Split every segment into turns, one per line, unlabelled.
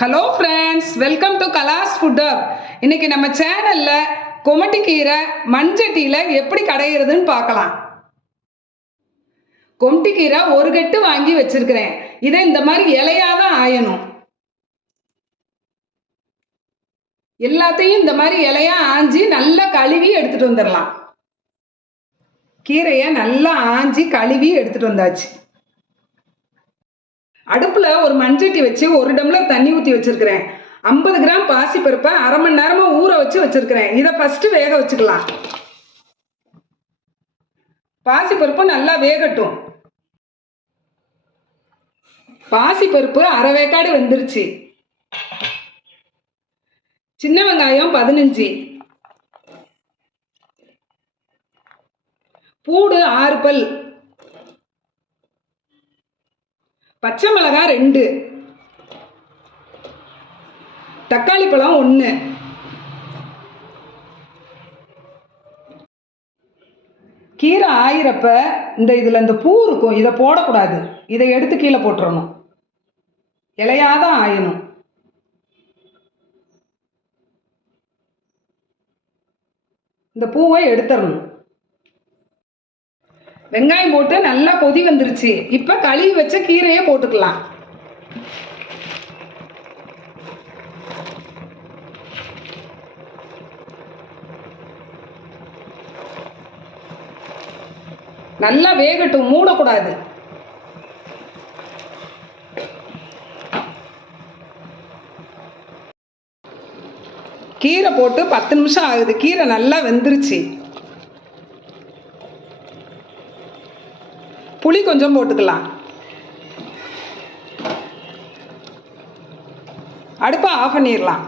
Hello friends welcome to Kalas food hub இன்னைக்கு நம்ம சேனல்ல கொமட்டி கீரை மண்சட்டியில் எப்படி கடையிறதுன்னு பார்க்கலாம். கொமட்டி கீரை ஒரு கட்டு வாங்கி வச்சிருக்கிறேன். இதை இந்த மாதிரி இலையா தான் ஆயணும். எல்லாத்தையும் இந்த மாதிரி இலையா ஆஞ்சி நல்லா கழுவி எடுத்துட்டு வந்துடலாம். கீரையை நல்லா ஆஞ்சி கழுவி எடுத்துட்டு வந்தாச்சு. அடுப்பில் ஒரு மண்சட்டி வச்சு ஒரு டம்ளர் தண்ணி ஊற்றி வச்சுருக்கிறேன். ஐம்பது கிராம் பாசி பருப்பை அரை மணி நேரமாக ஊற வச்சு வச்சுருக்கிறேன். இதை ஃபஸ்ட்டு வேக வச்சுக்கலாம். பாசி பருப்பு நல்லா வேகட்டும். பாசி பருப்பு அரை வேக்காடு வெந்துருச்சு. சின்ன வெங்காயம் பதினஞ்சு. பூடு ஆறு பல். பச்சை மிளகாய் ரெண்டு. தக்காளி பழம் ஒன்று கீரை ஆயிரப்ப இந்த இதில் இந்த பூ இருக்கும் இதை போடக்கூடாது. இதை எடுத்து கீழே போட்டுறணும். இலையாதான் ஆயணும். இந்த பூவை எடுத்துடணும் வெங்காயம் போட்டு நல்லா கொதி வந்துருச்சு. இப்போ கழுவி வச்ச கீரையை போட்டுக்கலாம். நல்லா வேகட்டும் மூடக்கூடாது. கீரை போட்டு பத்து நிமிஷம் ஆகுது. கீரை நல்லா வெந்துருச்சு. புளி கொஞ்சம் போட்டுக்கலாம். அடுப்பை ஆஃப் பண்ணிடலாம்.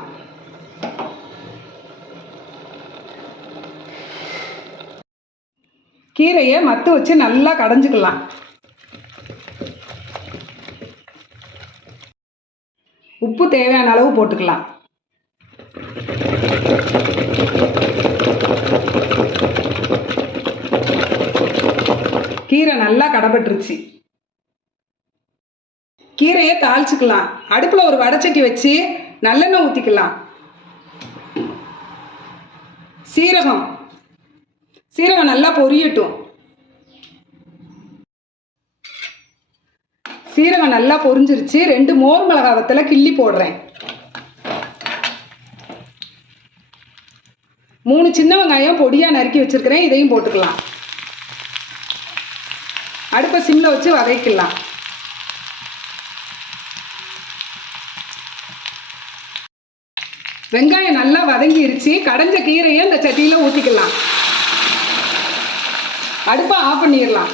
கீரையை மத்து வச்சு நல்லா கடைஞ்சிக்கலாம். உப்பு தேவையான அளவு போட்டுக்கலாம். கீரை நல்லா கடைபட்டுருச்சு. கீரையை தாளிச்சுக்கலாம். அடுப்பில் ஒரு வடச்சட்டி வச்சு நல்லெண்ணெய் ஊற்றிக்கலாம் சீரகம். சீரகம் நல்லா பொரியட்டும். சீரகம் நல்லா பொரிஞ்சிருச்சு. ரெண்டு மோர் மிளகா வத்தல கிள்ளி போடுறேன். மூணு சின்ன வெங்காயம் பொடியாக நறுக்கி வச்சிருக்கிறேன். இதையும் போட்டுக்கலாம். அடுப்பை சிம்மில் வச்சு வதக்கிடலாம். வெங்காயம் நல்லா வதங்கிருச்சு. கடைஞ்ச கீரையை இந்த சட்டியில் ஊற்றிக்கலாம் அடுப்பை ஆஃப் பண்ணிடலாம்.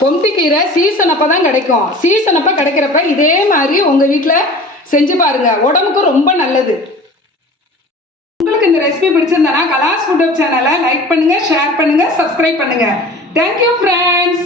கொம்பி கீரை சீசன் அப்போ தான் கிடைக்கும். சீசன் அப்போ கிடைக்கிறப்ப இதே மாதிரி உங்கள் வீட்டில் செஞ்சு பாருங்கள் உடம்புக்கு ரொம்ப நல்லது. உங்களுக்கு இந்த ரெசிபி பிடிச்சிருந்தனா கலாஸ் ஃபுட் சேனலை லைக் பண்ணுங்க ஷேர் பண்ணுங்க சப்ஸ்கிரைப் பண்ணுங்க. Thank you friends